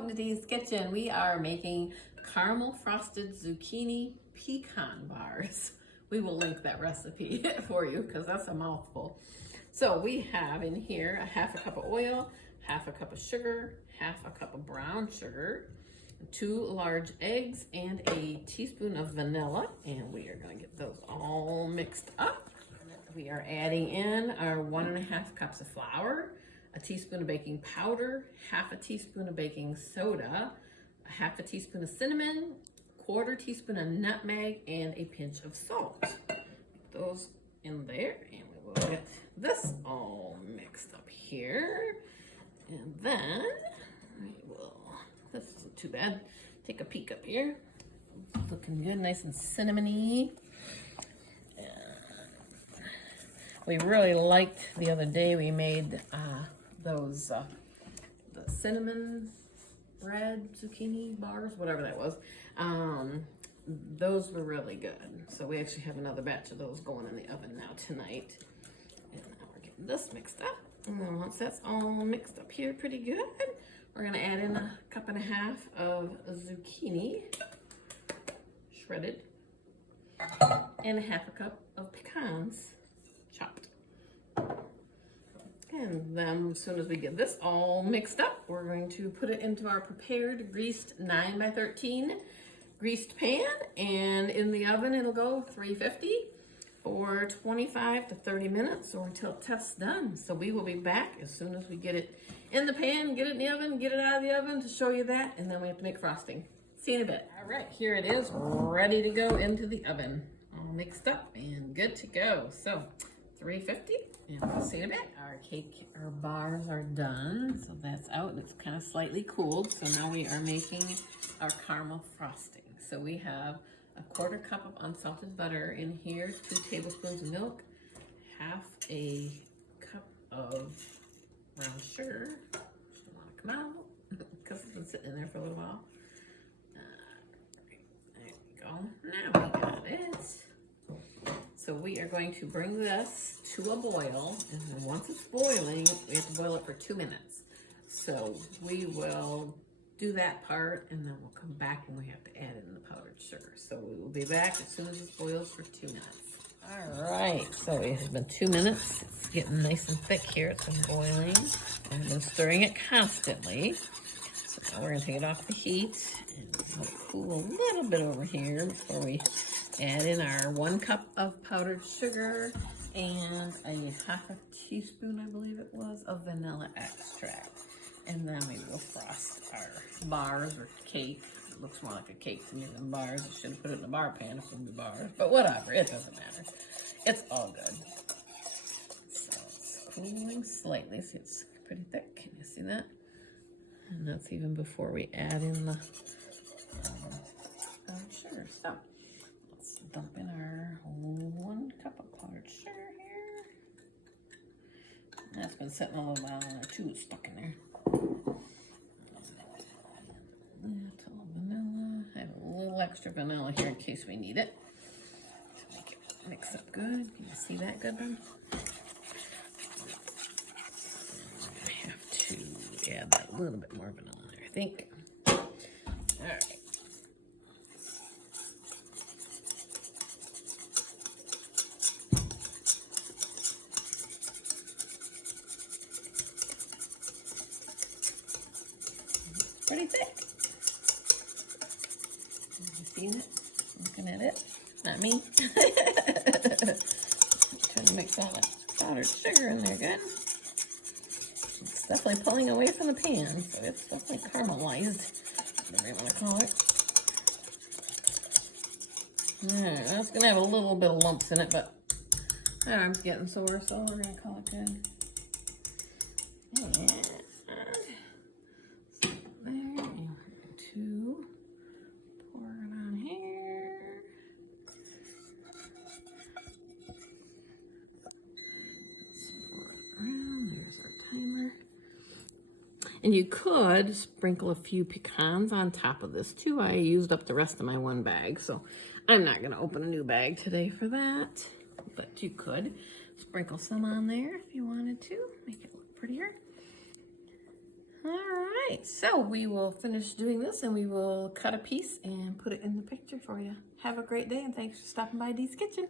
welcome to Dee's Kitchen. We are making caramel frosted zucchini pecan bars. We will link that recipe for you because that's a mouthful. So we have in here a half a cup of oil, half a cup of sugar, half a cup of brown sugar, 2 large eggs, and a teaspoon of vanilla. And we are going to get those all mixed up. We are adding in our 1.5 cups of flour, a teaspoon of baking powder, half a teaspoon of baking soda, a half a teaspoon of cinnamon, 1/4 teaspoon of nutmeg, and a pinch of salt. Put those in there, and we will get this all mixed up here. And then we will, this isn't too bad, take a peek up here. Looking good, nice and cinnamony. We really liked the other day we made those the cinnamon bread zucchini bars, whatever that was. Those were really good. So we actually have another batch of those going in the oven now tonight. And now we're getting this mixed up. And then once that's all mixed up here pretty good, we're gonna add in 1.5 cups of zucchini, shredded, and 1/2 cup of pecans, chopped. And then as soon as we get this all mixed up, we're going to put it into our prepared greased 9x13 greased pan, and in the oven it'll go 350 for 25 to 30 minutes or until it tests done. So we will be back as soon as we get it in the pan, get it in the oven, get it out of the oven to show you that, and then we have to make frosting. See you in a bit. All right, here it is, ready to go into the oven. All mixed up and good to go. So 350, and we'll see you in a bit. Our bars are done, so that's out. It's kind of slightly cooled, so now we are making our caramel frosting. So we have a 1/4 cup of unsalted butter in here, 2 tablespoons of milk, half a cup of brown sugar, which don't want to come out because it's been sitting in there for a little while. There we go. Now we got it. So we are going to bring this to a boil, and then once it's boiling, we have to boil it for 2 minutes. So we will do that part, and then we'll come back and we have to add in the powdered sugar. So we will be back as soon as it boils for 2 minutes. All right, so it has been 2 minutes. It's getting nice and thick here. It's been boiling. I've been stirring it constantly. So now we're gonna take it off the heat and let it cool a little bit over here before we add in our 1 cup of powdered sugar and a 1/2 teaspoon, I believe it was, of vanilla extract. And then we will frost our bars or cake. It looks more like a cake to me than bars. I should have put it in a bar pan if it would be bars. But whatever, it doesn't matter. It's all good. So it's cooling slightly. See, it's pretty thick. Can you see that? And that's even before we add in the powdered sugar. So let's dump in our 1 cup of powdered sugar here. That's been sitting a little while and our 2 is stuck in there. Vanilla. I have a little extra vanilla here in case we need it to make it mix up good. Can you see that good then? I have to add that little bit more vanilla there, I think. All right. Pretty thick. Have you seen it? Looking at it? Not me. Trying to mix all that powdered sugar in there good. It's definitely pulling away from the pan, so it's definitely caramelized, whatever you want to call it. Alright, that's going to have a little bit of lumps in it, but my arm's getting sore, so we're going to call it good. Yeah. And you could sprinkle a few pecans on top of this too. I used up the rest of my 1 bag, so I'm not gonna open a new bag today for that. But you could sprinkle some on there if you wanted to, make it look prettier. All right, so we will finish doing this and we will cut a piece and put it in the picture for you. Have a great day and thanks for stopping by Dee's Kitchen.